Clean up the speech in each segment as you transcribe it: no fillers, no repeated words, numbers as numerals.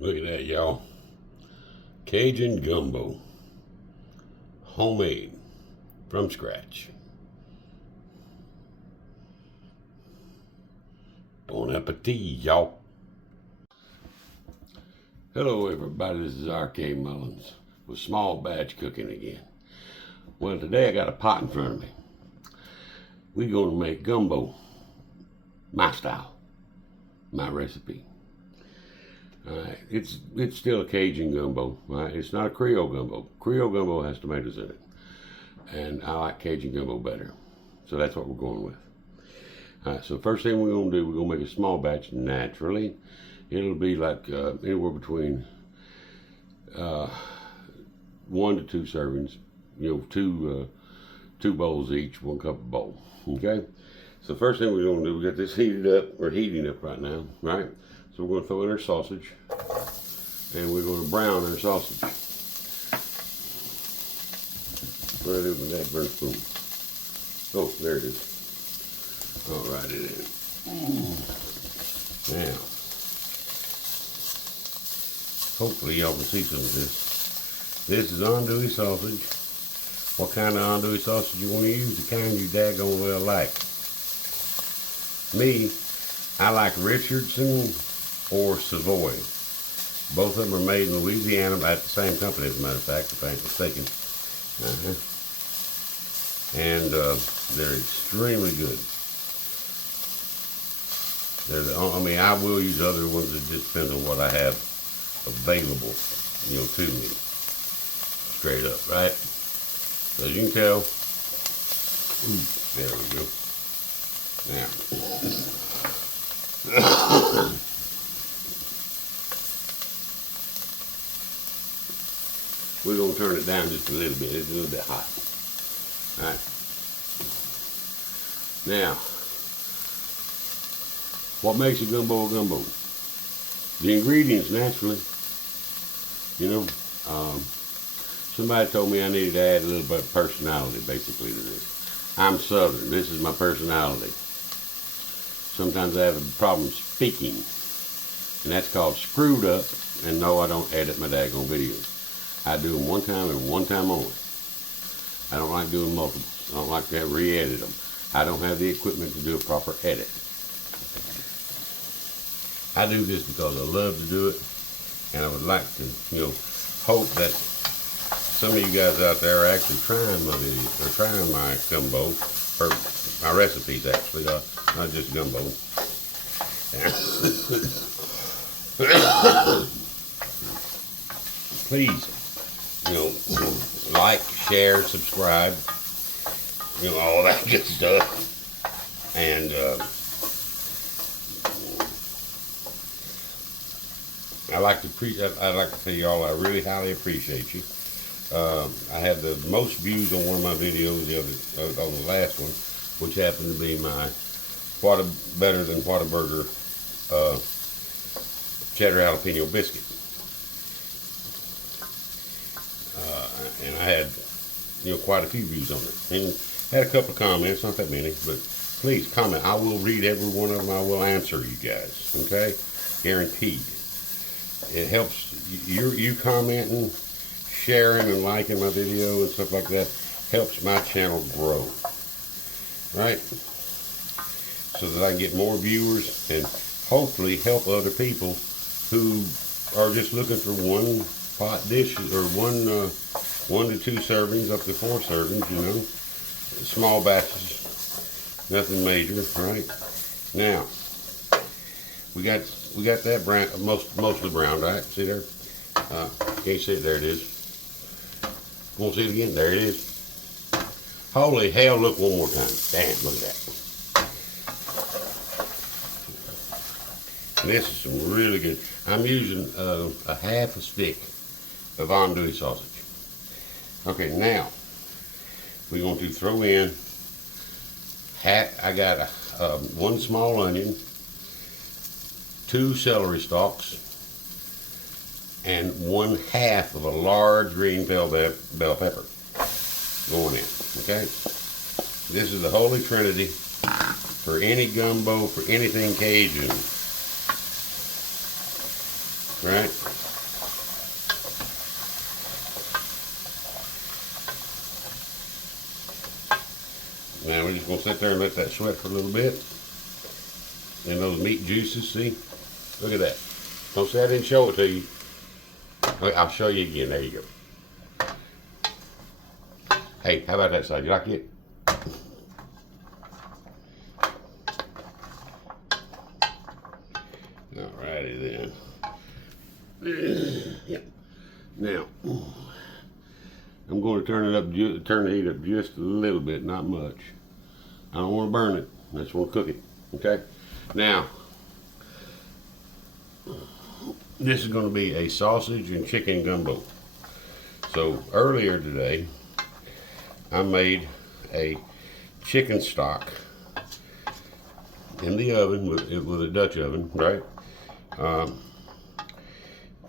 Look at that, y'all. Cajun gumbo. Homemade. From scratch. Bon appetit, y'all. Hello, everybody. This is R.K. Mullins with small batch cooking again. Well, today I got a pot in front of me. We're going to make gumbo. My style. My recipe. Alright, it's still a Cajun gumbo. Right? It's not a Creole gumbo. Creole gumbo has tomatoes in it. And I like Cajun gumbo better. So that's what we're going with. Alright, so the first thing we're going to do, we're going to make a small batch naturally. It'll be like anywhere between 1 to 2 servings. You know, two bowls each, 1 cup of bowl. Okay? So the first thing we're going to do, we got this heated up. We're heating up right now, right? So we're going to throw in our sausage, and we're going to brown our sausage. What do I do with that burnt spoon? Oh, there it is. All right, it in. Now, hopefully y'all can see some of this. This is andouille sausage. What kind of andouille sausage you want to use? The kind you daggone well like. Me, I like Richardson or Savoy. Both of them are made in Louisiana at the same company, as a matter of fact, if I ain't mistaken. And they're extremely good. I mean, I will use other ones. It just depends on what I have available, you know, to me. Straight up, right? So as you can tell, there we go. Now, we're going to turn it down just a little bit. It's a little bit hot. All right. Now, what makes a gumbo a gumbo? The ingredients, naturally. You know, somebody told me I needed to add a little bit of personality, basically, to this. I'm Southern. This is my personality. Sometimes I have a problem speaking, and that's called screwed up. And no, I don't edit my daggone videos. I do them one time and one time only. I don't like doing multiples. I don't like to re-edit them. I don't have the equipment to do a proper edit. I do this because I love to do it, and I would like to, you know, hope that some of you guys out there are actually trying my videos, or trying my gumbo, or my recipes actually, not just gumbo. Please, you know, like, share, subscribe, you know, all that good stuff. And I'd like to tell y'all I really highly appreciate you. I had the most views on one of my videos on the last one, which happened to be my better than Whataburger cheddar jalapeno biscuit. And I had, you know, quite a few views on it, and had a couple of comments, not that many, but please comment. I will read every one of them. I will answer you guys. Okay, guaranteed. It helps you commenting, sharing, and liking my video and stuff like that. Helps my channel grow, right? So that I can get more viewers and hopefully help other people who are just looking for one pot dish, or 1 to 2 servings up to 4 servings, you know, small batches, nothing major, right? Now, we got that brown, mostly brown, right? See there? Can't see it. There it is. Won't see it again. There it is. Holy hell! Look one more time. Damn! Look at that. And this is some really good. I'm using a half a stick of andouille sausage. Okay, now we're going to throw in I got 1 small onion, 2 celery stalks, and 1/2 of a large green bell pepper going in. Okay, this is the holy trinity for any gumbo, for anything Cajun. right? Now we're just gonna sit there and let that sweat for a little bit. And those meat juices, see? Look at that. Don't say I didn't show it to you. Okay, I'll show you again. There you go. Hey, how about that side? You like it? Alrighty then. Yep. Now, I'm going to turn the heat up just a little bit, not much. I don't want to burn it. I just want to cook it. Okay. Now, this is going to be a sausage and chicken gumbo. So earlier today, I made a chicken stock in the oven with a Dutch oven, right?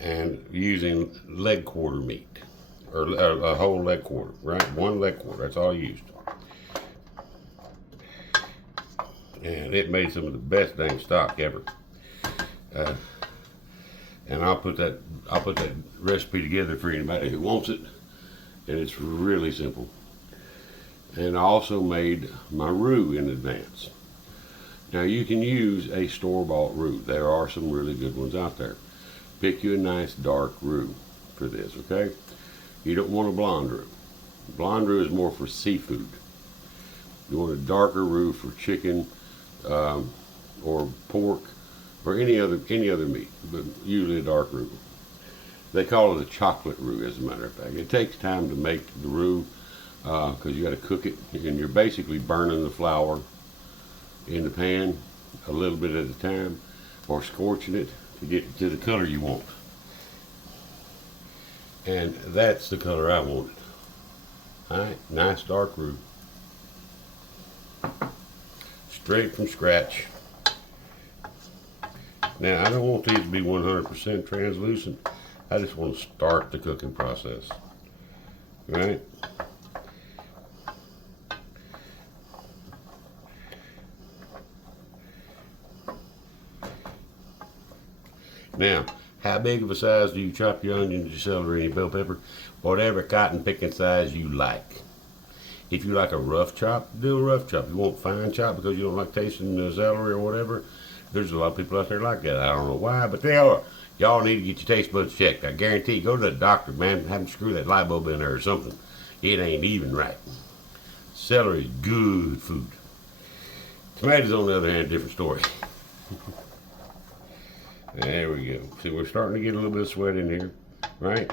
And using leg quarter meat, or a whole leg quarter, right? One leg quarter, that's all I used. And it made some of the best dang stock ever. And I'll put that recipe together for anybody who wants it. And it's really simple. And I also made my roux in advance. Now you can use a store-bought roux. There are some really good ones out there. Pick you a nice dark roux for this, okay? You don't want a blonde roux. Blonde roux is more for seafood. You want a darker roux for chicken or pork or any other meat, but usually a dark roux. They call it a chocolate roux, as a matter of fact. It takes time to make the roux because you got to cook it, and you're basically burning the flour in the pan a little bit at a time, or scorching it to get to the color you want. And that's the color I wanted. Alright, nice dark roux. Straight from scratch. Now, I don't want these to be 100% translucent. I just want to start the cooking process. Right? Now, how big of a size do you chop your onions, your celery, and your bell pepper? Whatever cotton picking size you like. If you like a rough chop, do a rough chop. You want fine chop because you don't like tasting the celery or whatever. There's a lot of people out there like that. I don't know why, but they are. Y'all need to get your taste buds checked. I guarantee you, go to the doctor, man, and have them screw that light bulb in there or something. It ain't even right. Celery is good food. Tomatoes, on the other hand, different story. There we go. See, we're starting to get a little bit of sweat in here, right?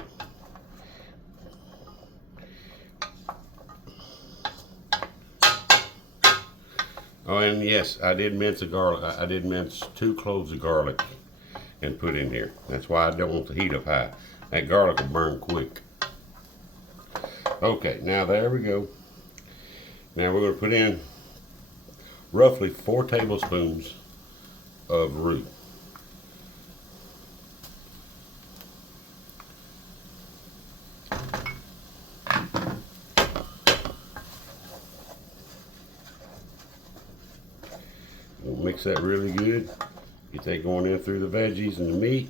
Oh, and yes, I did mince a garlic. I did mince 2 cloves of garlic and put in here. That's why I don't want the heat up high. That garlic will burn quick. Okay, now there we go. Now we're going to put in roughly 4 tablespoons of roux. We'll mix that really good. Get that going in through the veggies and the meat.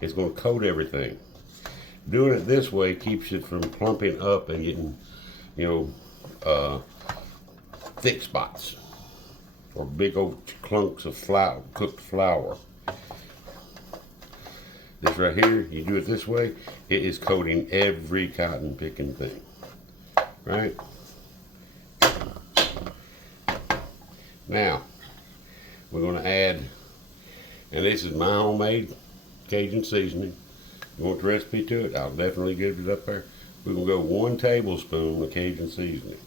It's going to coat everything. Doing it this way keeps it from clumping up and getting, thick spots or big old clumps of flour, cooked flour. This right here, you do it this way, it is coating every cotton picking thing, right? Now, we're going to add, and this is my homemade Cajun seasoning. You want the recipe to it? I'll definitely give it up there. We're going to go 1 tablespoon of Cajun seasoning.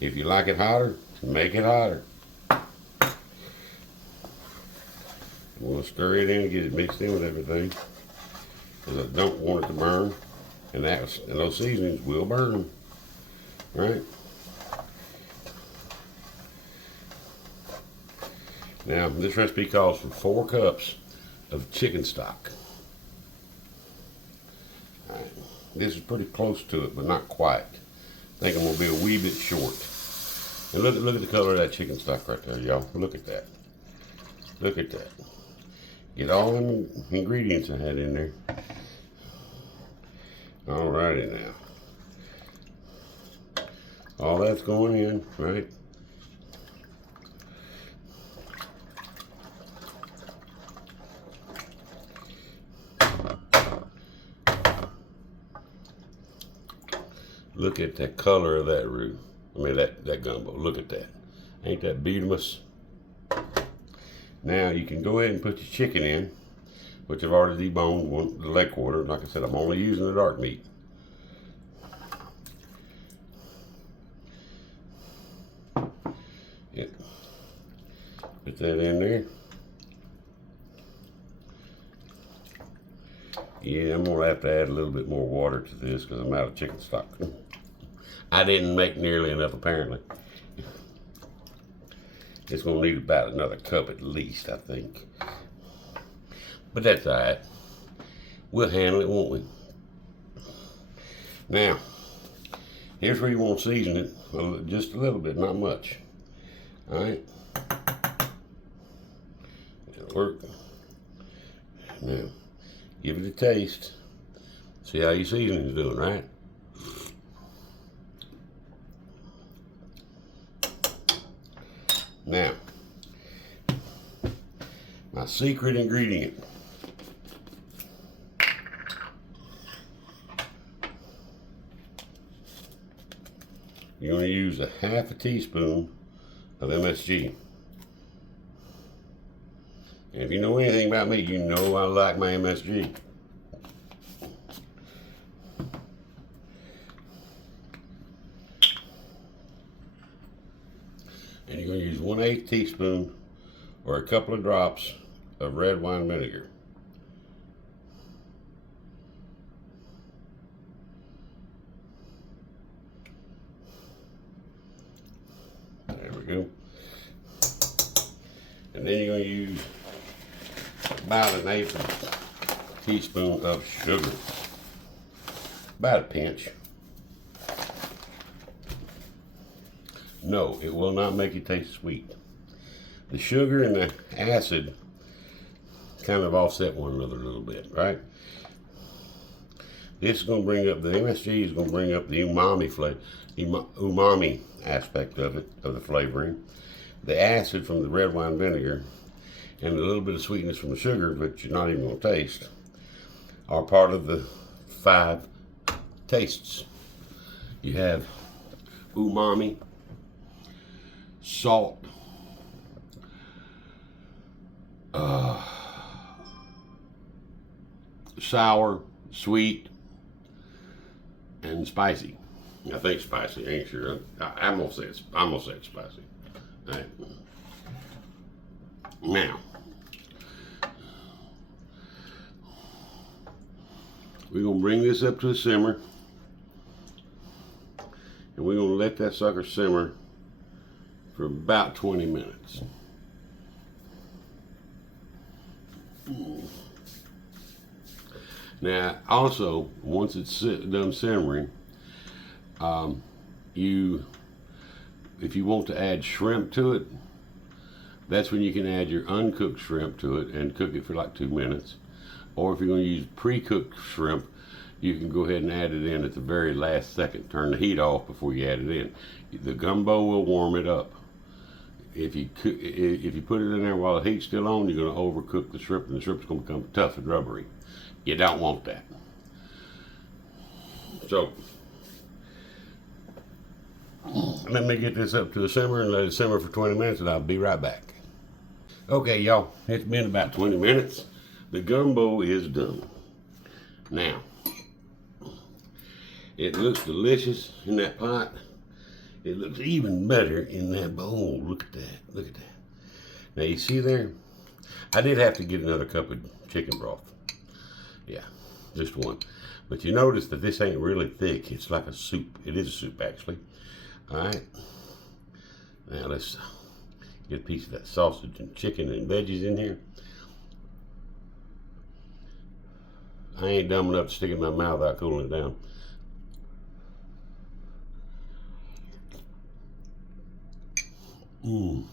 If you like it hotter, make it hotter. I'm going to stir it in and get it mixed in with everything, because I don't want it to burn, and those seasonings will burn, right? Now, this recipe calls for 4 cups of chicken stock. All right. This is pretty close to it, but not quite. I think I'm going to be a wee bit short. And look at the color of that chicken stock right there, y'all. Look at that. Look at that. Get all them ingredients I had in there. Alrighty now. All that's going in, right? Look at the color of that roux. I mean that gumbo. Look at that. Ain't that beautiful? Now you can go ahead and put your chicken in, which I've already deboned the leg quarter. Like I said, I'm only using the dark meat. Yeah. Put that in there. Yeah, I'm gonna have to add a little bit more water to this because I'm out of chicken stock. I didn't make nearly enough apparently. It's gonna need about another cup at least, I think. But that's all right. We'll handle it, won't we? Now, here's where you want to season it, just a little bit, not much. All right. It'll work. Now, give it a taste. See how your seasoning's doing, right? Now, my secret ingredient. You're going to use a half a teaspoon of MSG. And if you know anything about me, you know I like my MSG. And you're going to use 1/8 teaspoon or a couple of drops of red wine vinegar. There we go. And then you're going to use about 1/8 teaspoon of sugar. About a pinch. No, it will not make it taste sweet. The sugar and the acid kind of offset one another a little bit, right? This is going to bring up, the MSG is going to bring up the umami flavor, umami aspect of it, of the flavoring. The acid from the red wine vinegar and a little bit of sweetness from the sugar, which you're not even going to taste, are part of the 5 tastes. You have umami, salt, sour, sweet, and spicy. I think spicy. I ain't sure. I'm gonna say it's spicy. All right. Now, we're gonna bring this up to a simmer, and we're gonna let that sucker simmer for about 20 minutes. Now, also, once it's done simmering, if you want to add shrimp to it, that's when you can add your uncooked shrimp to it and cook it for like 2 minutes. Or if you're going to use pre-cooked shrimp, you can go ahead and add it in at the very last second. Turn the heat off before you add it in. The gumbo will warm it up. If you put it in there while the heat's still on, you're going to overcook the shrimp, and the shrimp's going to become tough and rubbery. You don't want that. So, let me get this up to a simmer and let it simmer for 20 minutes, and I'll be right back. Okay, y'all, it's been about 20 minutes. The gumbo is done. Now, it looks delicious in that pot. It looks even better in that bowl. Look at that. Look at that. Now, you see there? I did have to get another cup of chicken broth. Yeah, just one. But you notice that this ain't really thick. It's like a soup. It is a soup, actually. All right. Now, let's get a piece of that sausage and chicken and veggies in here. I ain't dumb enough to stick it in my mouth without cooling it down. Mmm.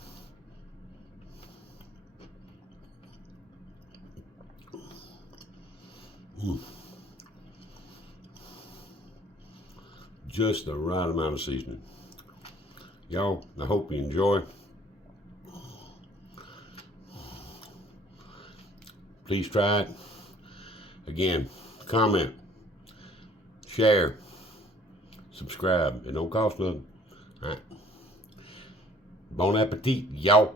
Just the right amount of seasoning. Y'all, I hope you enjoy. Please try it. Again, comment, share, subscribe. It don't cost nothing. All right. Bon appetit, y'all.